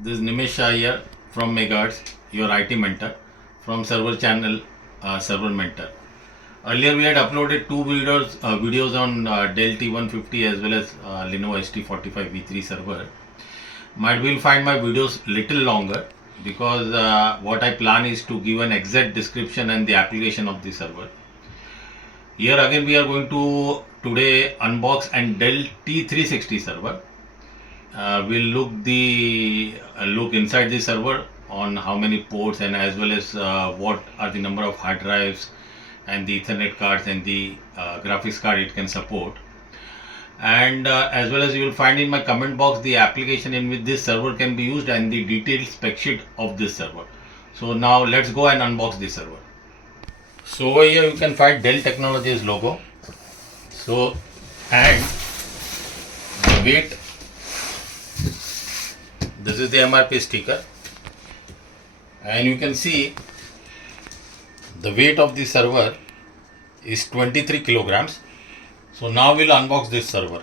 This is Nimesh Shah here from Megahertz, your IT mentor from server channel Server Mentor. Earlier we had uploaded two videos on Dell T150 as well as Lenovo HT45 V3 server. Might will find my videos little longer because what I plan is to give an exact description and the application of the server. Here again we are going to today unbox and Dell T360 server. We'll look inside the server on how many ports and as well as what are the number of hard drives and the Ethernet cards and the graphics card it can support. And as well as you will find in my comment box the application in which this server can be used and the detailed spec sheet of this server. So now let's go and unbox this server. So over here you can find Dell Technologies logo. So and the weight. This is the MRP sticker, and you can see the weight of the server is 23 kilograms. So now we'll unbox this server.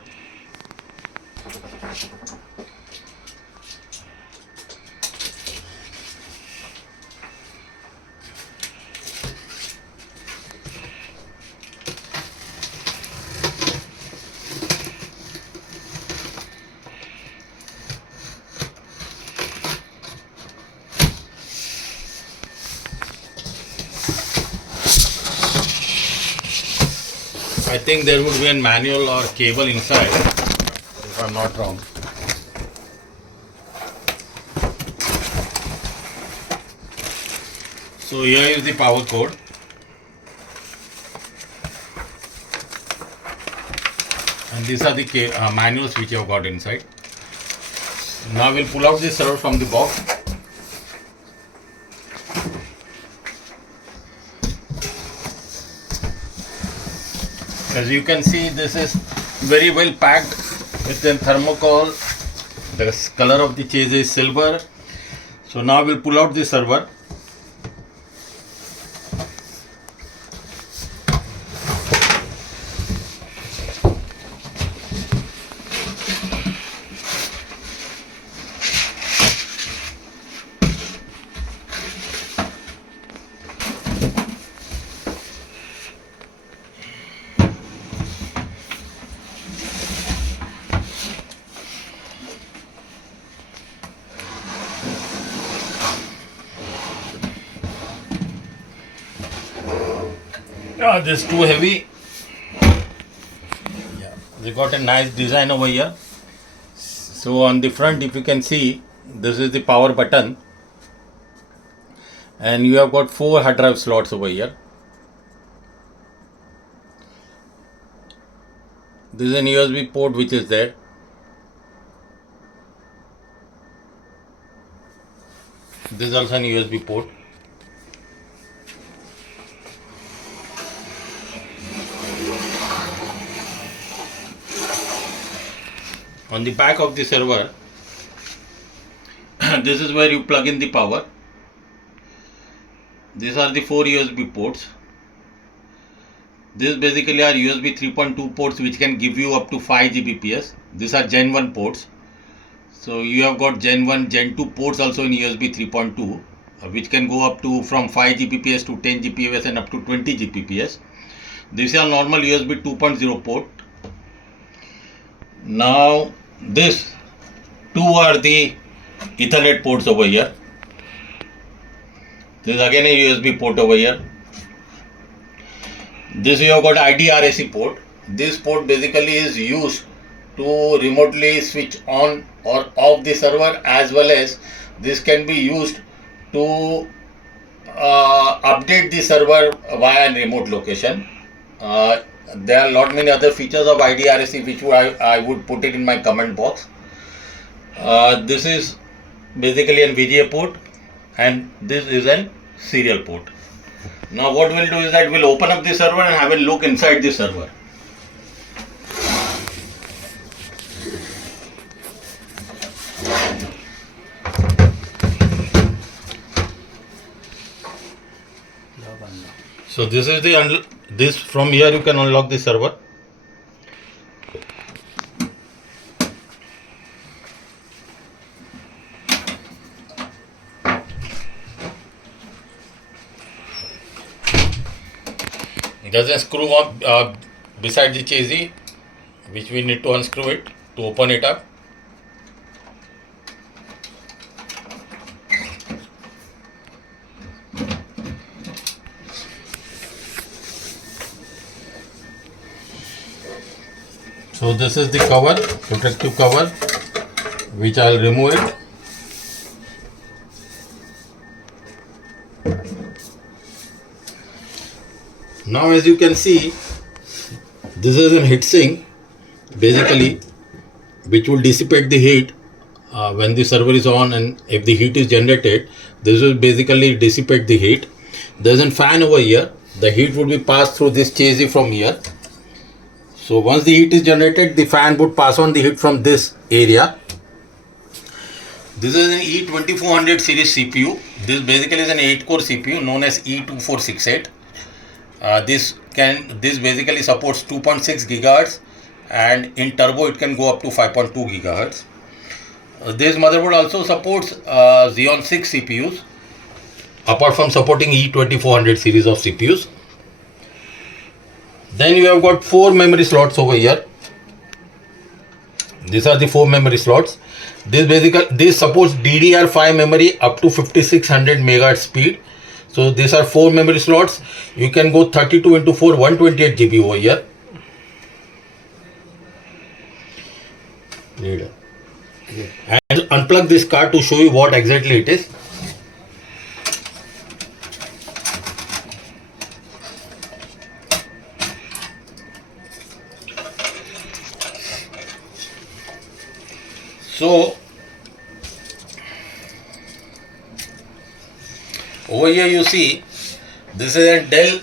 I think there would be a manual or cable inside, if I'm not wrong. So here is the power cord. And these are the manuals which you have got inside. Now we'll pull out this server from the box. As you can see, this is very well packed with a thermocol. The color of the chase is silver. So now we'll pull out the server. This is too heavy. Yeah, they got a nice design over here. So on the front, if you can see, this is the power button, and you have got 4 hard drive slots over here. This is an USB port which is there. This is also an USB port. On the back of the server, this is where you plug in the power. These are the 4 USB ports. These basically are USB 3.2 ports which can give you up to 5 Gbps. These are Gen 1 ports. So you have got Gen 1, Gen 2 ports also in USB 3.2 which can go up to from 5 Gbps to 10 Gbps and up to 20 Gbps. These are normal USB 2.0 port. Now this two are the Ethernet ports over here. This is again a USB port over here. This you have got IDRAC port. This port basically is used to remotely switch on or off the server, as well as this can be used to update the server via remote location. There are a lot many other features of IDRAC which I would put it in my comment box. This is basically an VGA port, and this is an serial port. Now what we'll do is that we'll open up the server and have a look inside the server. So this is the from here you can unlock the server. there's a screw up beside the chassis, which we need to unscrew it to open it up. So this is the cover, protective cover, which I'll remove it. Now as you can see, this is a heat sink basically, which will dissipate the heat when the server is on, and if the heat is generated, this will basically dissipate the heat. There is a fan over here. The heat would be passed through this chassis from here. So once the heat is generated, the fan would pass on the heat from this area. This is an E2400 series CPU. This basically is an 8-core CPU known as E2468. This basically supports 2.6 gigahertz, and in turbo it can go up to 5.2 gigahertz. This motherboard also supports Xeon 6 CPUs, apart from supporting E2400 series of CPUs. Then you have got 4 memory slots over here. These are the 4 memory slots. This supports DDR5 memory up to 5600 megahertz speed. So these are 4 memory slots. You can go 32 into 4, 128 GB over here. And unplug this card to show you what exactly it is. So over here you see this is a Dell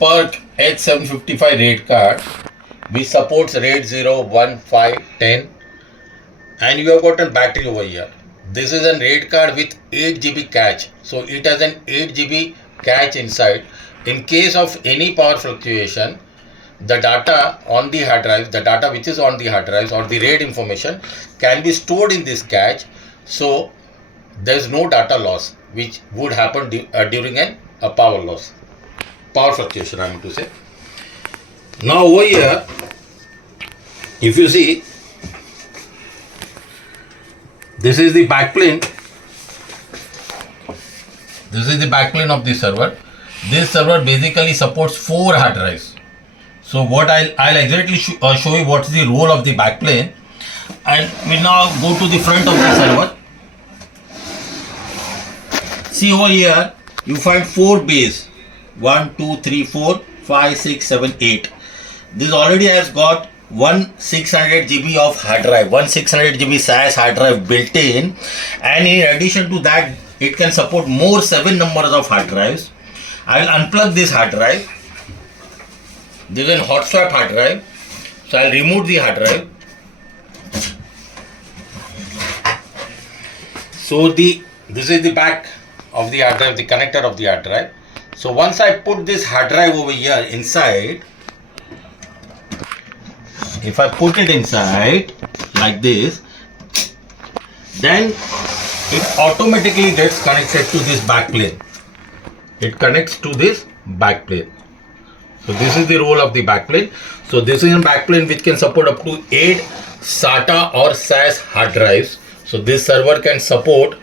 PERC H755 RAID card, which supports RAID 0, 1, 5, 10, and you have got a battery over here. This is a RAID card with 8 GB cache, so it has an 8 GB cache inside. In case of any power fluctuation, the data on the hard drive, the data which is on the hard drives or the RAID information can be stored in this cache, so there is no data loss which would happen during a power loss, power fluctuation I mean to say. Now over here, if you see, this is the backplane. This is the backplane of the server. This server basically supports 4 hard drives. So what I'll exactly show you what's the role of the backplane, and we now go to the front of the server. See over here, you find 4 bays. 1, 2, 3, 4, 5, 6, 7, 8. This already has got 1600 GB of hard drive, 1600 GB SAS hard drive built in, and in addition to that, it can support more 7 numbers of hard drives. I will unplug this hard drive. This is a hot swap hard drive, so I'll remove the hard drive. So this is the back of the hard drive, the connector of the hard drive. So once I put this hard drive over here inside, if I put it inside like this, then it automatically gets connected to this backplane. It connects to this backplane. So this is the role of the backplane. So this is a backplane which can support up to 8 SATA or SAS hard drives. So this server can support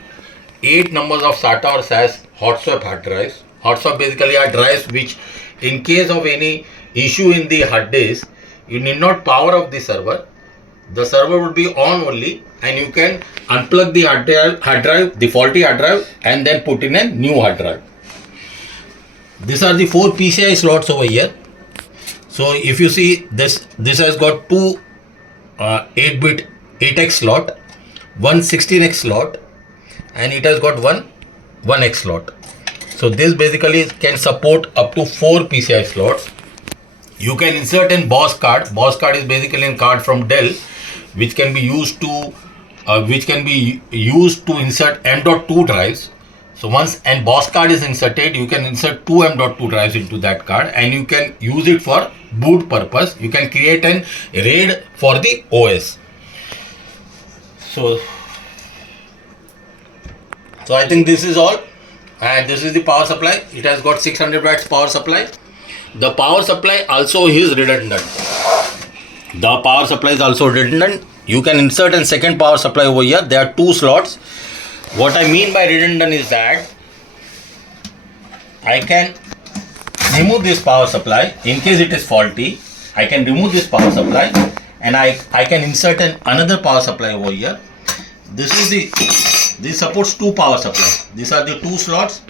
8 numbers of SATA or SAS hot swap hard drives. Hot swap basically are drives which, in case of any issue in the hard disk, you need not power off the server. The server will be on only, and you can unplug the hard drive, the faulty hard drive, and then put in a new hard drive. These are the 4 PCI slots over here. So if you see this has got 2 8-bit 8x slot, one 16x slot, and it has got one 1x slot. So this basically can support up to 4 PCI slots. You can insert in BOS card. BOS card is basically a card from Dell, which can be used to insert M.2 drives. So once an BOS card is inserted, you can insert 2 M.2 drives into that card, and you can use it for boot purpose. You can create an RAID for the OS. So I think this is all, and this is the power supply. It has got 600 watts power supply. The power supply also is redundant. The power supply is also redundant. You can insert a second power supply over here. There are 2 slots. What I mean by redundant is that I can remove this power supply in case it is faulty. I can remove this power supply and I can insert another power supply over here. This supports 2 power supplies. These are the 2 slots.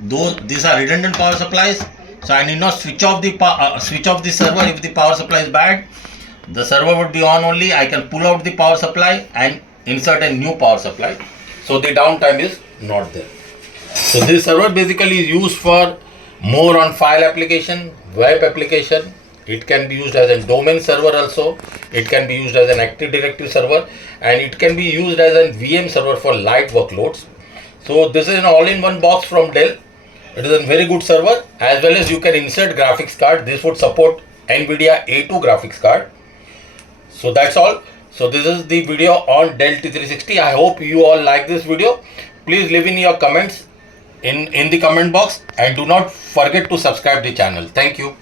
Though these are redundant power supplies, so I need not switch off the server if the power supply is bad. The server would be on only. I can pull out the power supply and insert a new power supply, so the downtime is not there. So this server basically is used for more on file application, web application. It can be used as a domain server also. It can be used as an Active Directory server, and it can be used as a VM server for light workloads. So this is an all-in-one box from Dell. It is a very good server, as well as you can insert graphics card. This would support NVIDIA A2 graphics card. So that's all. So this is the video on Dell T360. I hope you all like this video. Please leave in your comments in the comment box, and do not forget to subscribe the channel. Thank you.